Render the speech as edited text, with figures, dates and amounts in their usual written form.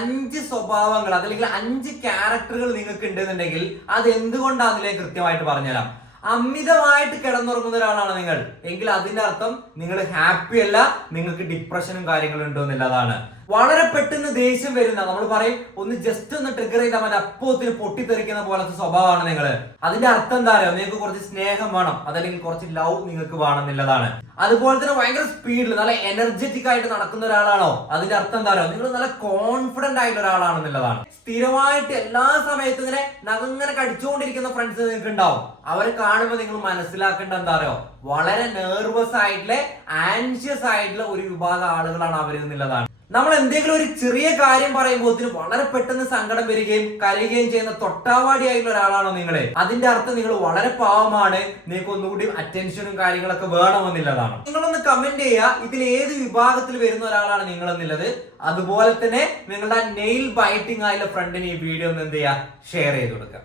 5 സ്വഭാവങ്ങൾ അതല്ലെങ്കിൽ 5 ക്യാരക്ടറുകൾ നിങ്ങൾക്ക് ഉണ്ടെന്നുണ്ടെങ്കിൽ അത് എന്തുകൊണ്ടാണെന്നില്ലേ കൃത്യമായിട്ട് പറഞ്ഞുതരാം. അമിതമായിട്ട് കിടന്നുറങ്ങുന്ന ഒരാളാണ് നിങ്ങൾ എങ്കിൽ അതിന്റെ അർത്ഥം നിങ്ങൾ ഹാപ്പി അല്ല, നിങ്ങൾക്ക് ഡിപ്രഷനും കാര്യങ്ങളും ഉണ്ടോ എന്നുള്ളതാണ്. വളരെ പെട്ടെന്ന് ദേഷ്യം വരുന്ന, നമ്മൾ പറയും ഒന്ന് ജസ്റ്റ് ഒന്ന് ട്രിഗർ ചെയ്താൽ മതി അപ്പോത്തിന് പൊട്ടിത്തെറിക്കുന്ന പോലത്തെ സ്വഭാവമാണ് നിങ്ങൾ. അതിന്റെ അർത്ഥം എന്താ അറിയോ, നിങ്ങൾക്ക് കുറച്ച് സ്നേഹം വേണം, അതല്ലെങ്കിൽ കുറച്ച് ലവ് നിങ്ങൾക്ക് വേണം എന്നുള്ളതാണ്. അതുപോലെ തന്നെ ഭയങ്കര സ്പീഡിൽ നല്ല എനർജറ്റിക് ആയിട്ട് നടക്കുന്ന ഒരാളാണോ, അതിന്റെ അർത്ഥം എന്താ അറിയോ, നിങ്ങൾ നല്ല കോൺഫിഡന്റ് ആയിട്ട് ഒരാളാണെന്നുള്ളതാണ്. സ്ഥിരമായിട്ട് എല്ലാ സമയത്തും ഇങ്ങനെ നഖങ്ങനെ കടിച്ചുകൊണ്ടിരിക്കുന്ന ഫ്രണ്ട്സ് നിങ്ങൾക്ക് ഉണ്ടാവും. അവരെ കാണുമ്പോൾ നിങ്ങൾ മനസ്സിലാക്കേണ്ട എന്താ അറിയോ, വളരെ നെർവസ് ആയിട്ടുള്ള ആൻഷ്യസ് ആയിട്ടുള്ള ഒരു വിഭാഗം ആളുകളാണ് അവർ എന്നുള്ളതാണ്. നമ്മൾ എന്തെങ്കിലും ഒരു ചെറിയ കാര്യം പറയുമ്പോൾ വളരെ പെട്ടെന്ന് സങ്കടം വരികയും കരയുകയും ചെയ്യുന്ന തൊട്ടാവാടി ആയിട്ടുള്ള ഒരാളാണോ നിങ്ങളെ, അതിന്റെ അർത്ഥം നിങ്ങൾ വളരെ പാവമാണ്, നിങ്ങൾക്ക് ഒന്നുകൂടി അറ്റൻഷനും കാര്യങ്ങളൊക്കെ വേണമെന്നുള്ളതാണ്. നിങ്ങളൊന്ന് കമന്റ് ചെയ്യുക ഇതിൽ ഏത് വിഭാഗത്തിൽ വരുന്ന ഒരാളാണ് നിങ്ങൾ എന്നുള്ളത്. അതുപോലെ തന്നെ നിങ്ങളുടെ നെയിൽ ബൈറ്റിംഗ് ആയിട്ടുള്ള ഫ്രണ്ടിന് ഈ വീഡിയോ ഒന്ന് എന്ത് ചെയ്യുക, ഷെയർ ചെയ്ത് കൊടുക്കുക.